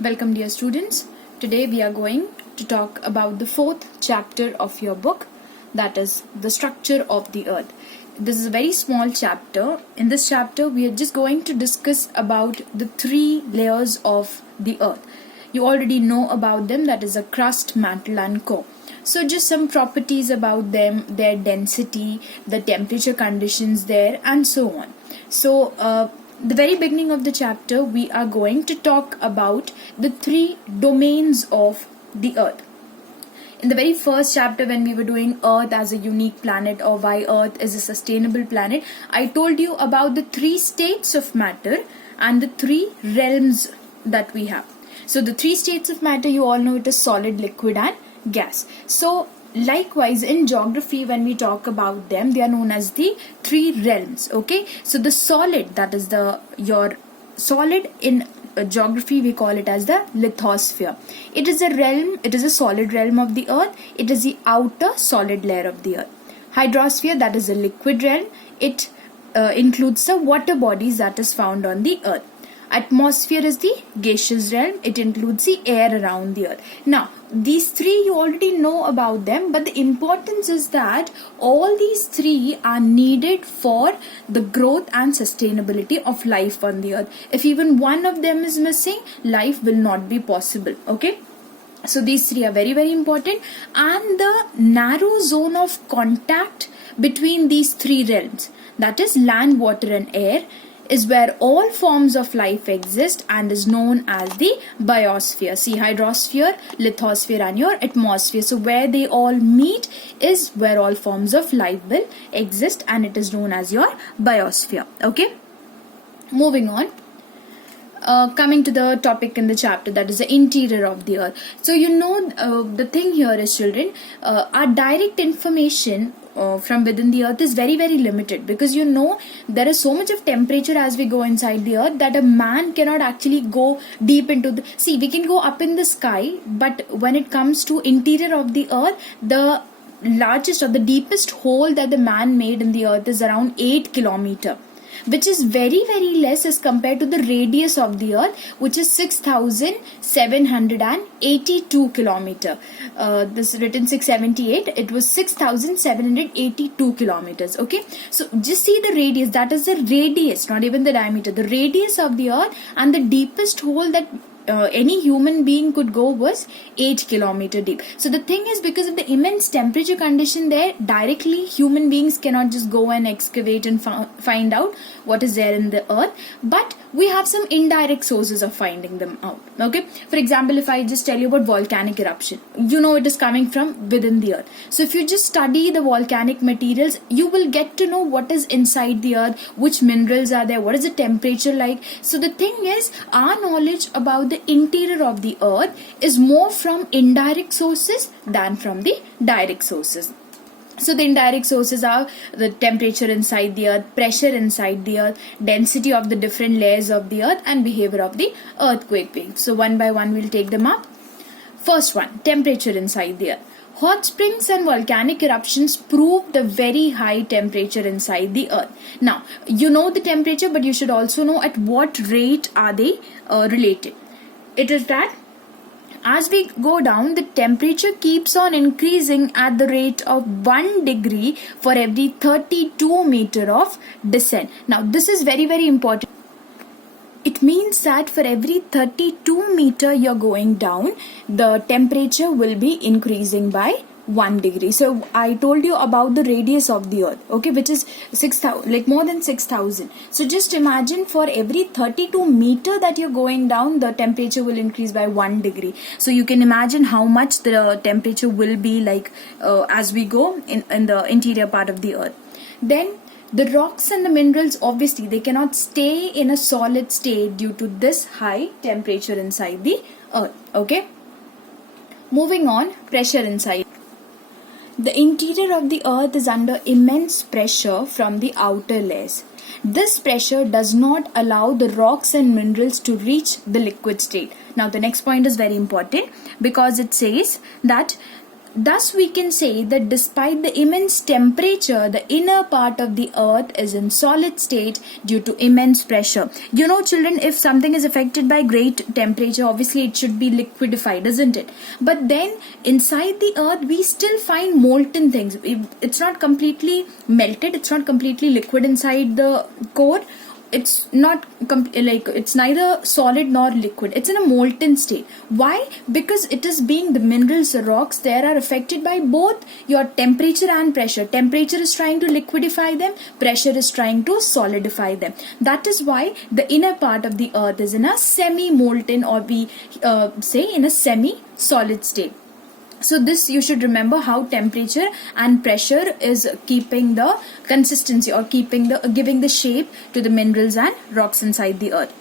Welcome, dear students. Today we are going to talk about the fourth chapter of your book, that is the structure of the earth. This is a very small chapter. In this chapter we are just going to discuss about the three layers of the earth. You already know about them, that is a crust, mantle and core. So just some properties about them, their density, the temperature conditions there and so on. So the very beginning of the chapter we are going to talk about the three domains of the earth. In the very first chapter, when we were doing earth as a unique planet or why earth is a sustainable planet, I told you about the three states of matter and the three realms that we have. So the three states of matter, you all know it is solid, liquid and gas. So likewise in geography, when we talk about them, they are known as the three realms. Okay, so the solid, that is your solid in geography, we call it as the lithosphere. It is a realm, it is a solid realm of the earth. It is the outer solid layer of the earth. Hydrosphere, that is a liquid realm. It includes the water bodies that is found on the earth. Atmosphere is the gaseous realm. It includes the air around the earth. Now, these three you already know about them, but the importance is that all these three are needed for the growth and sustainability of life on the earth. If even one of them is missing, life will not be possible. Okay? So these three are very, very important, and the narrow zone of contact between these three realms, that is land, water and air, is where all forms of life exist and is known as the biosphere. See, hydrosphere, lithosphere and your atmosphere. So where they all meet is where all forms of life will exist and it is known as your biosphere. Okay, moving on. Coming to the topic in the chapter, that is the interior of the earth. So the thing here is, children, our direct information from within the earth is very, very limited, because there is so much of temperature as we go inside the earth that a man cannot actually go deep into the we can go up in the sky, but when it comes to interior of the earth, the largest or the deepest hole that the man made in the earth is around 8 kilometers, which is very, very less as compared to the radius of the earth, which is 6,782 kilometers. This is written 678, it was 6,782 kilometers. Okay, so just see the radius, that is the radius, not even the diameter. The radius of the earth and the deepest hole that any human being could go was 8 kilometers deep. So the thing is, because of the immense temperature condition there, directly human beings cannot just go and excavate and find out what is there in the earth, but we have some indirect sources of finding them out. Okay, for example, if I just tell you about volcanic eruption, it is coming from within the earth. So if you just study the volcanic materials, you will get to know what is inside the earth, which minerals are there, what is the temperature like. So the thing is, our knowledge about the interior of the earth is more from indirect sources than from the direct sources. So the indirect sources are the temperature inside the earth, pressure inside the earth, density of the different layers of the earth and behavior of the earthquake waves. So one by one we'll take them up. First one, temperature inside the earth. Hot springs and volcanic eruptions prove the very high temperature inside the earth. Now, you know the temperature, but you should also know at what rate are they related. It is that as we go down, the temperature keeps on increasing at the rate of 1 degree for every 32 meters of descent. Now, this is very, very important. It means that for every 32 meters you're going down, the temperature will be increasing by 1 degree. So I told you about the radius of the earth, okay, which is 6,000, like more than 6,000. So just imagine for every 32 meters that you're going down, the temperature will increase by 1 degree. So you can imagine how much the temperature will be like as we go in the interior part of the earth. Then the rocks and the minerals, obviously they cannot stay in a solid state due to this high temperature inside the earth. Okay, moving on, pressure inside. The interior of the earth is under immense pressure from the outer layers. This pressure does not allow the rocks and minerals to reach the liquid state. Now the next point is very important, because it says that thus we can say that despite the immense temperature, the inner part of the earth is in solid state due to immense pressure. You know, children, if something is affected by great temperature, obviously it should be liquidified, isn't it? But then inside the earth we still find molten things. It's not completely melted, it's not completely liquid inside the core. It's not it's neither solid nor liquid. It's in a molten state. Why? Because it is being the minerals, the rocks there are affected by both your temperature and pressure. Temperature is trying to liquidify them, pressure is trying to solidify them. That is why the inner part of the earth is in a semi-molten, or we say in a semi-solid state. So this you should remember, how temperature and pressure is keeping the consistency, or giving the shape to the minerals and rocks inside the earth.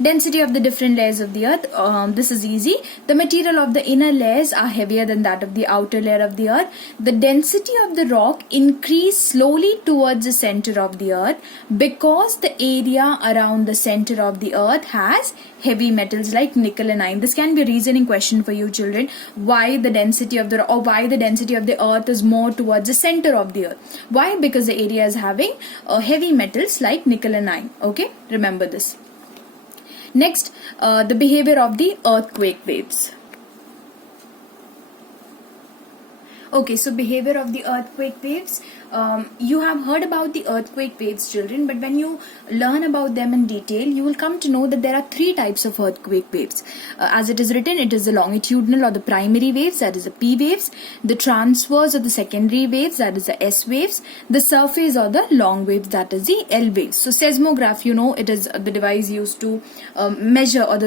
Density of the different layers of the earth, this is easy. The material of the inner layers are heavier than that of the outer layer of the earth. The density of the rock increase slowly towards the center of the earth because the area around the center of the earth has heavy metals like nickel and iron. This can be a reasoning question for you children. Why the density of the earth is more towards the center of the earth? Why? Because the area is having heavy metals like nickel and iron. Okay, remember this. Next, the behavior of the earthquake waves. Okay, so behavior of the earthquake waves. You have heard about the earthquake waves, children, but when you learn about them in detail, you will come to know that there are three types of earthquake waves. As it is written, it is the longitudinal or the primary waves, that is the P waves, the transverse or the secondary waves, that is the S waves, the surface or the long waves, that is the L waves. So seismograph, you know, it is the device used to measure or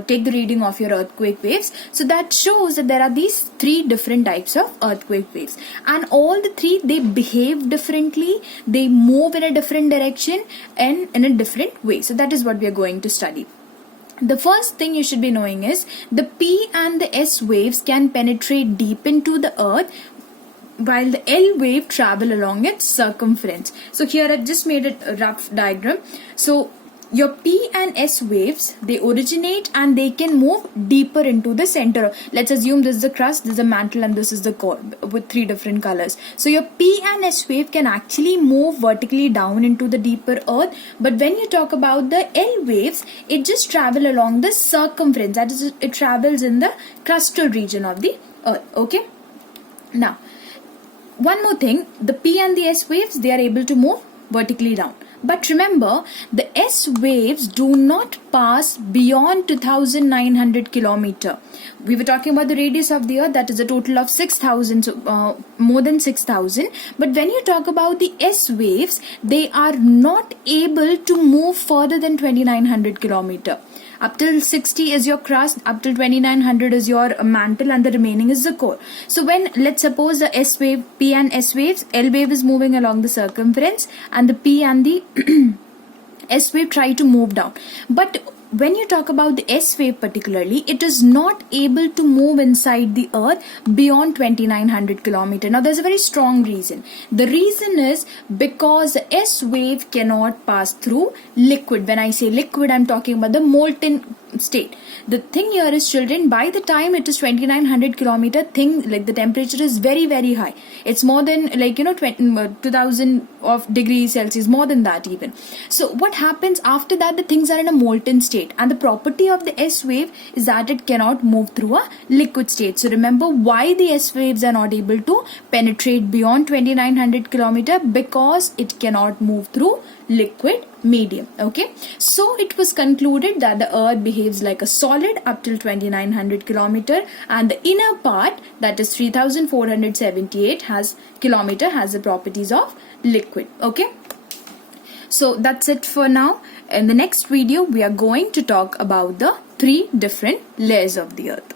take the reading of your earthquake waves. So that shows that there are these three different types of earthquake waves, and all the three, they behave differently, they move in a different direction and in a different way. So that is what we are going to study. The first thing you should be knowing is the P and the S waves can penetrate deep into the earth, while the L wave travel along its circumference. So here I've just made a rough diagram. So your P and S waves, they originate and they can move deeper into the center. Let's assume this is the crust, this is the mantle, and this is the core with three different colors. So your P and S wave can actually move vertically down into the deeper earth. But when you talk about the L waves, it just travel along the circumference. That is, it travels in the crustal region of the earth. Okay. Now, one more thing, the P and the S waves, they are able to move vertically down. But remember, the S waves do not pass beyond 2,900 kilometer. We were talking about the radius of the earth, that is a total of 6,000, so more than 6,000. But when you talk about the S waves, they are not able to move further than 2,900 kilometer. Up till 60 is your crust, up till 2,900 is your mantle, and the remaining is the core. So when, let's suppose the S wave, P and S waves, L wave is moving along the circumference, and the P and the S wave try to move down. But when you talk about the S wave particularly, it is not able to move inside the earth beyond 2,900 kilometer. Now there's a very strong reason. The reason is because the S wave cannot pass through liquid. When I say liquid, I'm talking about the molten state. The thing here is, children, by the time it is 2,900 kilometer, the temperature is very, very high. It's more than 2,000 of degrees Celsius, more than that even. So what happens after that? The things are in a molten state, and the property of the S wave is that it cannot move through a liquid state. So remember why the S waves are not able to penetrate beyond 2,900 kilometer, because it cannot move through liquid medium. Okay, so it was concluded that the earth behaves like a solid up till 2,900 kilometer, and the inner part, that is 3,478 kilometer, has the properties of liquid. Okay, so that's it for now. In the next video, we are going to talk about the three different layers of the earth.